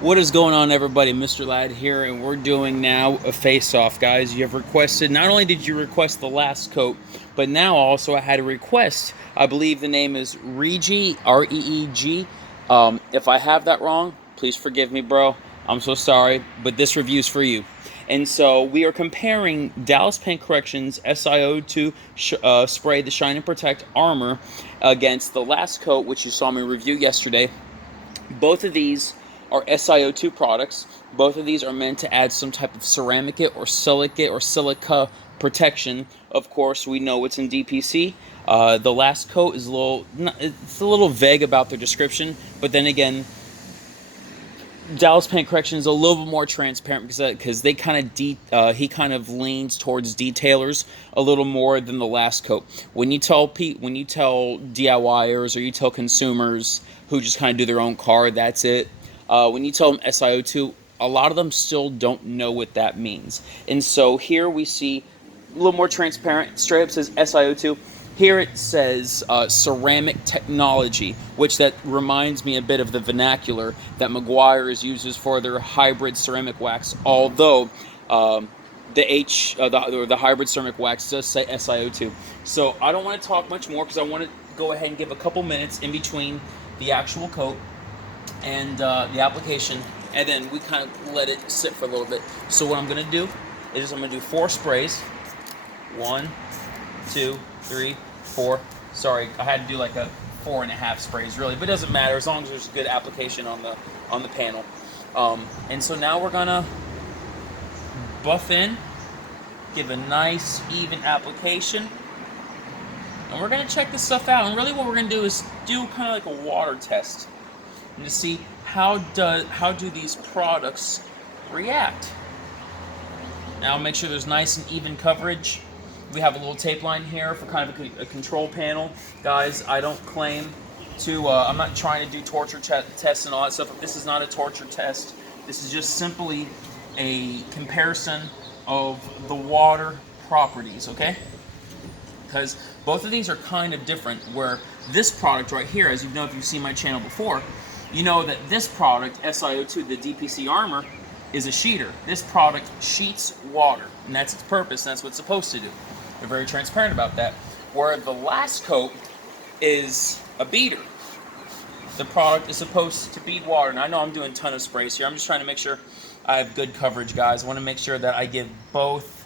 What is going on, everybody? Mr. Ladd here, and we're doing now a face-off, guys. You have requested, not only did you request the last coat, but now also I had a request. I believe the name is Reeg, R-E-E-G. If I have that wrong, please forgive me, bro. I'm so sorry, but this review's for you. And so we are comparing Dallas Paint Corrections Sio2 Spray the Shine and Protect Armor against the last coat, which you saw me review yesterday. Both of these are SiO2 products. Both of these are meant to add some type of ceramic or silicate or silica protection. Of course, we know it's in DPC. The last coat is it's a little vague about their description, but then again, Dallas Paint Correction is a little bit more transparent because they he kind of leans towards detailers a little more than the last coat. When you tell DIYers or you tell consumers who just kind of do their own car, that's it. When you tell them SiO2, a lot of them still don't know what that means. And so here we see a little more transparent. Straight up says SiO2. Here it says ceramic technology, which that reminds me a bit of the vernacular that Meguiar's uses for their hybrid ceramic wax. Although the hybrid ceramic wax does say SiO2. So I don't want to talk much more because I want to go ahead and give a couple minutes in between the actual coat and the application, and then we kind of let it sit for a little bit. So what I'm going to do is I'm going to do 4 sprays. 1, 2, 3, 4. Sorry, I had to do like a 4.5 sprays really, but it doesn't matter as long as there's a good application on the panel. And so now we're gonna buff in, give a nice even application, and we're gonna check this stuff out. And really, what we're gonna do is do kind of like a water test, and to see how do these products react. Now make sure there's nice and even coverage. We have a little tape line here for kind of a control panel. Guys, I don't claim to, I'm not trying to do torture tests and all that stuff. This is not a torture test. This is just simply a comparison of the water properties, okay? Because both of these are kind of different, where this product right here, as you know if you've seen my channel before, you know that this product, SiO2, the DPC armor, is a sheeter. This product sheets water, and that's its purpose, and that's what it's supposed to do. They're very transparent about that. Where the last coat is a beater. The product is supposed to bead water. And I know I'm doing a ton of sprays here. I'm just trying to make sure I have good coverage, guys. I want to make sure that I give both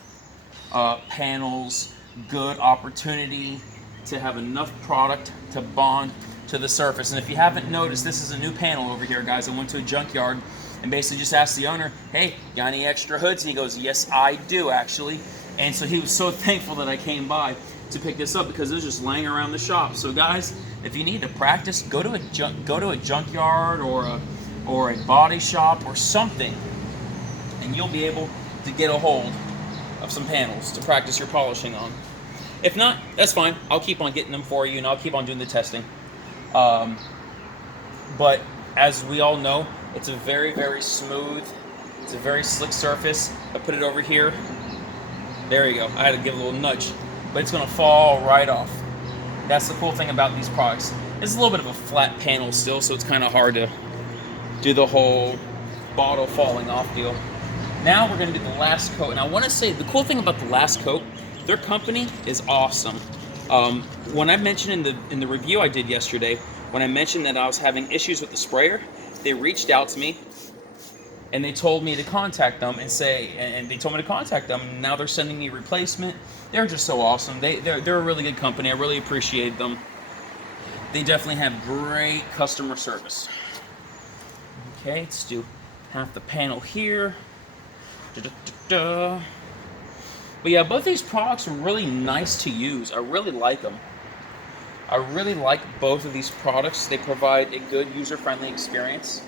panels good opportunity to have enough product to bond to the surface. And if you haven't noticed, this is a new panel over here, guys. I went to a junkyard and basically just asked the owner, hey, got any extra hoods? And he goes, yes, I do, actually. And so he was so thankful that I came by to pick this up because it was just laying around the shop. So guys, if you need to practice, go to a junkyard or a body shop or something, and you'll be able to get a hold of some panels to practice your polishing on. If not, that's fine. I'll keep on getting them for you, and I'll keep on doing the testing. But as we all know, it's a very, very smooth, it's a very slick surface. I put it over here. There you go. I had to give it a little nudge, but it's going to fall right off. That's the cool thing about these products. It's a little bit of a flat panel still, so it's kind of hard to do the whole bottle falling off deal. Now we're going to do the last coat, and I want to say the cool thing about the last coat, their company is awesome. When I mentioned in the review I did yesterday, when I mentioned that I was having issues with the sprayer, they reached out to me and they told me to contact them and they told me to contact them. And now they're sending me a replacement. They're just so awesome. They're a really good company. I really appreciate them. They definitely have great customer service. Okay, let's do half the panel here. But yeah, both these products are really nice to use. I really like them. I really like both of these products. They provide a good user-friendly experience.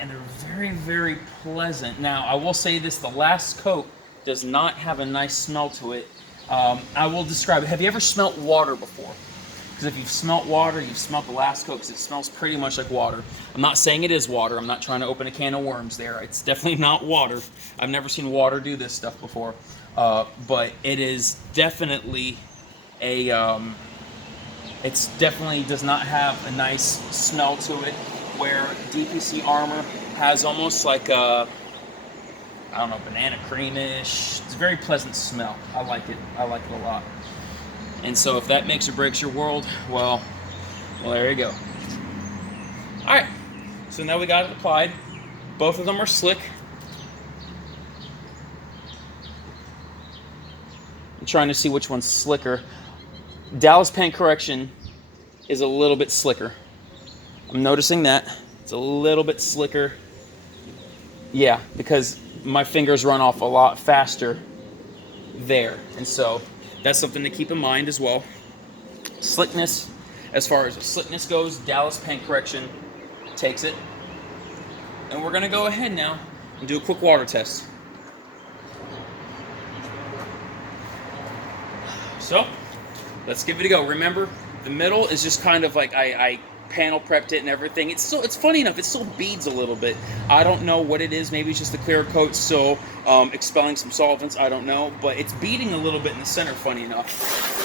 And they're very, very pleasant. Now, I will say this, the last coat does not have a nice smell to it. I will describe it. Have you ever smelt water before? Because if you've smelt water, you've smelt the last coat because it smells pretty much like water. I'm not saying it is water. I'm not trying to open a can of worms there. It's definitely not water. I've never seen water do this stuff before. But it is definitely a It's definitely does not have a nice smell to it, where DPC Armor has almost like a, I don't know, banana creamish. It's a very pleasant smell. I like it. I like it a lot. And so if that makes or breaks your world, well, there you go. All right, so now we got it applied. Both of them are slick. I'm trying to see which one's slicker. Dallas Paint Correction is a little bit slicker. I'm noticing that. It's a little bit slicker. Yeah, because my fingers run off a lot faster there. And so that's something to keep in mind as well. Slickness, as far as slickness goes, Dallas Paint Correction takes it. And we're going to go ahead now and do a quick water test. So, let's give it a go. Remember, the middle is just kind of like I panel prepped it and everything. It's funny enough, it still beads a little bit. I don't know what it is. Maybe it's just the clear coat still expelling some solvents. I don't know, but it's beading a little bit in the center, funny enough.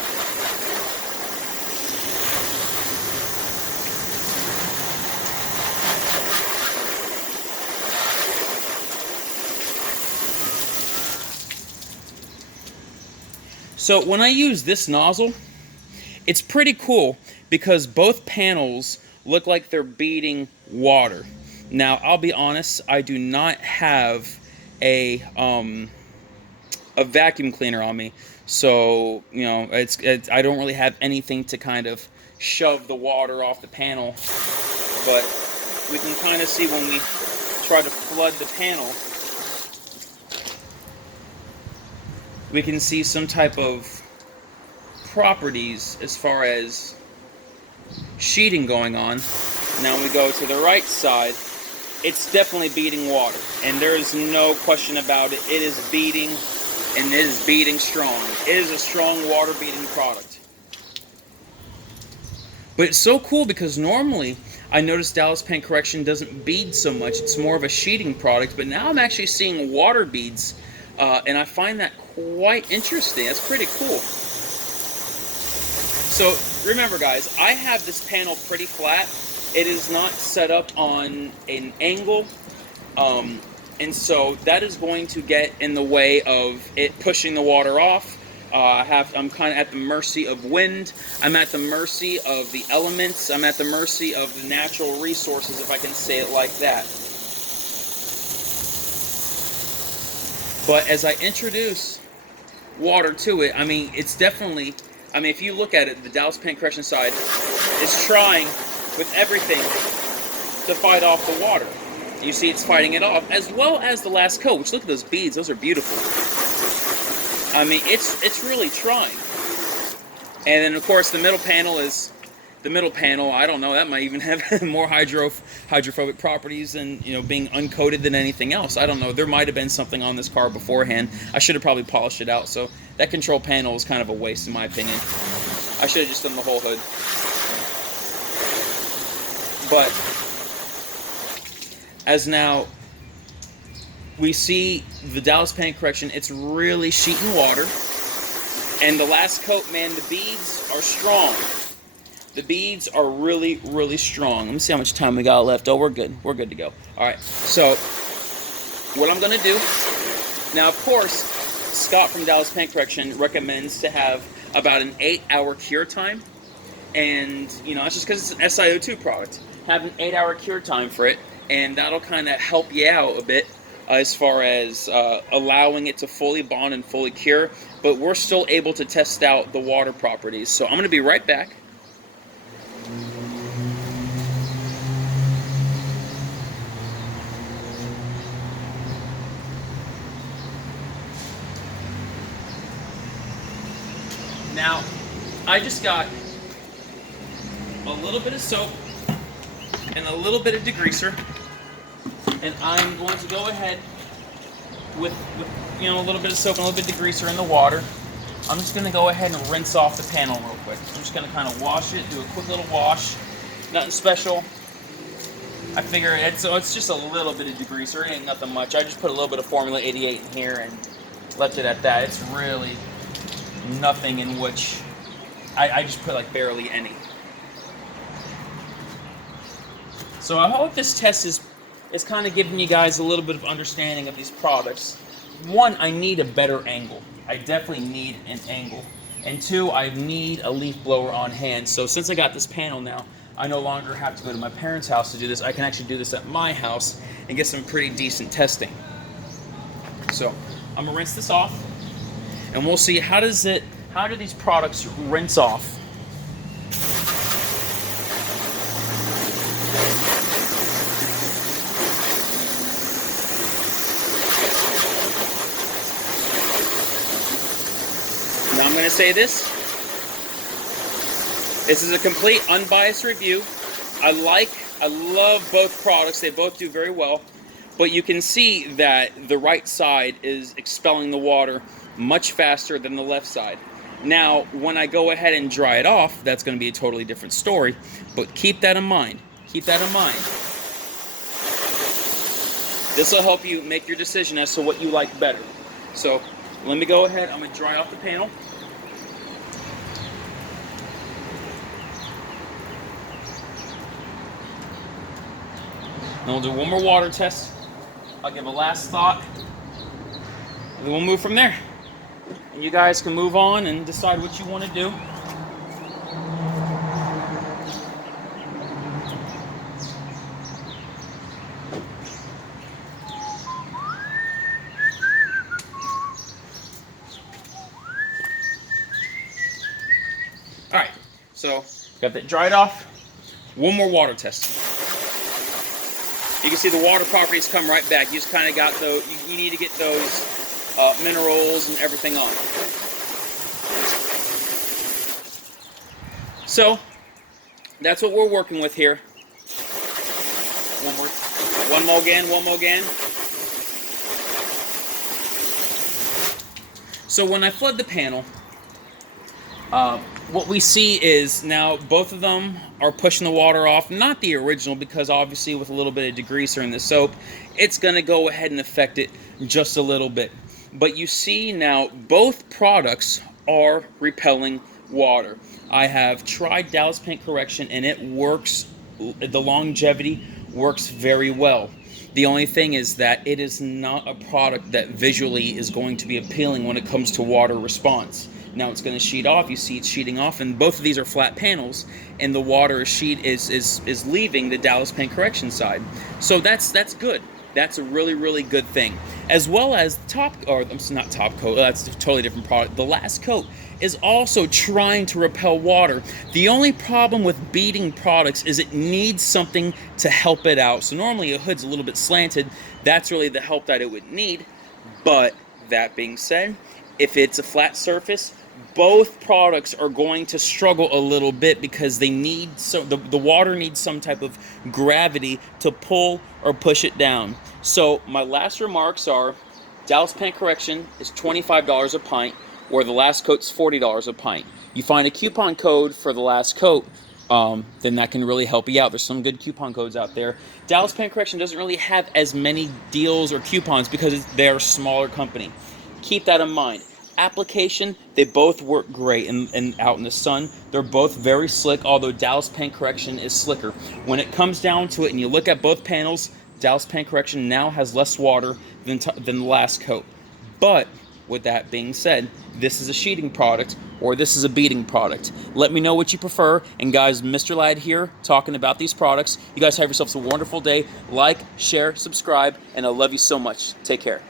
So when I use this nozzle, it's pretty cool because both panels look like they're beading water. Now, I'll be honest, I do not have a vacuum cleaner on me, so you know I don't really have anything to kind of shove the water off the panel. But we can kind of see when we try to flood the panel, we can see some type of properties as far as sheeting going on. Now we go to the right side, it's definitely beading water, and there is no question about it. It is beading, and it is beading strong. It is a strong water beading product. But it's so cool because normally I notice Dallas Paint Correction doesn't bead so much. It's more of a sheeting product, but now I'm actually seeing water beads, and I find that quite interesting. That's pretty cool. So remember guys, I have this panel pretty flat. It is not set up on an angle, and so that is going to get in the way of it pushing the water off. I'm kind of at the mercy of wind. I'm at the mercy of the elements. I'm at the mercy of the natural resources, if I can say it like that. But as I introduce water to it, I mean, it's definitely, I mean, if you look at it, the Dallas Paint Correction side is trying with everything to fight off the water. You see it's fighting it off, as well as the last coat, which look at those beads, those are beautiful. I mean, it's really trying. And then, of course, the middle panel is, I don't know, that might even have more hydrophobic properties than, you know, being uncoated than anything else. I don't know. There might have been something on this car beforehand. I should have probably polished it out. So that control panel was kind of a waste, in my opinion. I should have just done the whole hood. But as now we see the Dallas Paint Correction, it's really sheeting water. And the last coat, man, the beads are strong. The beads are really, really strong. Let me see how much time we got left. Oh, we're good. We're good to go. All right. So what I'm going to do, now, of course, Scott from Dallas Paint Correction recommends to have about an 8-hour cure time. And, you know, that's just because it's an SiO2 product. Have an 8-hour cure time for it, and that'll kind of help you out a bit as far as allowing it to fully bond and fully cure. But we're still able to test out the water properties. So I'm going to be right back. Now, I just got a little bit of soap and a little bit of degreaser, and I'm going to go ahead with you know, a little bit of soap and a little bit of degreaser in the water. I'm just going to go ahead and rinse off the panel real quick. I'm just going to kind of wash it, do a quick little wash. Nothing special. I figure it's just a little bit of degreaser. It ain't nothing much. I just put a little bit of Formula 88 in here and left it at that. It's really nothing in which I just put like barely any. So I hope this test is kind of giving you guys a little bit of understanding of these products. One, I need a better angle. I definitely need an angle. And two, I need a leaf blower on hand. So since I got this panel now, I no longer have to go to my parents' house to do this. I can actually do this at my house and get some pretty decent testing. So I'm gonna rinse this off, and we'll see how do these products rinse off. Now I'm going to say this. This is a complete unbiased review. I love both products. They both do very well. But you can see that the right side is expelling the water much faster than the left side. Now, when I go ahead and dry it off, that's going to be a totally different story. But keep that in mind. Keep that in mind. This will help you make your decision as to what you like better. So let me go ahead. I'm going to dry off the panel. Then we'll do one more water test. I'll give a last thought, and then we'll move from there. And you guys can move on and decide what you want to do. All right, so got that dried off. One more water test. You can see the water properties come right back. You just kind of got those, you need to get those minerals and everything on. So, that's what we're working with here. One more again. So when I flood the panel, what we see is now both of them are pushing the water off. Not the original, because obviously with a little bit of degreaser in the soap, it's going to go ahead and affect it just a little bit. But you see now both products are repelling water. I have tried Dallas Paint Correction and it works. The longevity works very well. The only thing is that it is not a product that visually is going to be appealing when it comes to water response. Now it's going to sheet off. You see it's sheeting off, and both of these are flat panels, and the water is leaving the Dallas Paint Correction side. So that's good. That's a really good thing. As well as not top coat. That's a totally different product. The last coat is also trying to repel water. The only problem with beading products is it needs something to help it out. So normally a hood's a little bit slanted. That's really the help that it would need. But that being said, if it's a flat surface, both products are going to struggle a little bit because they need the water needs some type of gravity to pull or push it down. So my last remarks are Dallas Paint Correction is $25 a pint, or the last coat's $40 a pint. You find a coupon code for the last coat, then that can really help you out. There's some good coupon codes out there. Dallas Paint Correction doesn't really have as many deals or coupons because they're a smaller company. Keep that in mind. Application, they both work great and out in the sun. They're both very slick, although Dallas Paint Correction is slicker. When it comes down to it and you look at both panels, Dallas Paint Correction now has less water than the last coat. But with that being said, this is a sheeting product or this is a beading product. Let me know what you prefer. And guys, Mr. Ladd here talking about these products. You guys have yourselves a wonderful day. Like, share, subscribe, and I love you so much. Take care.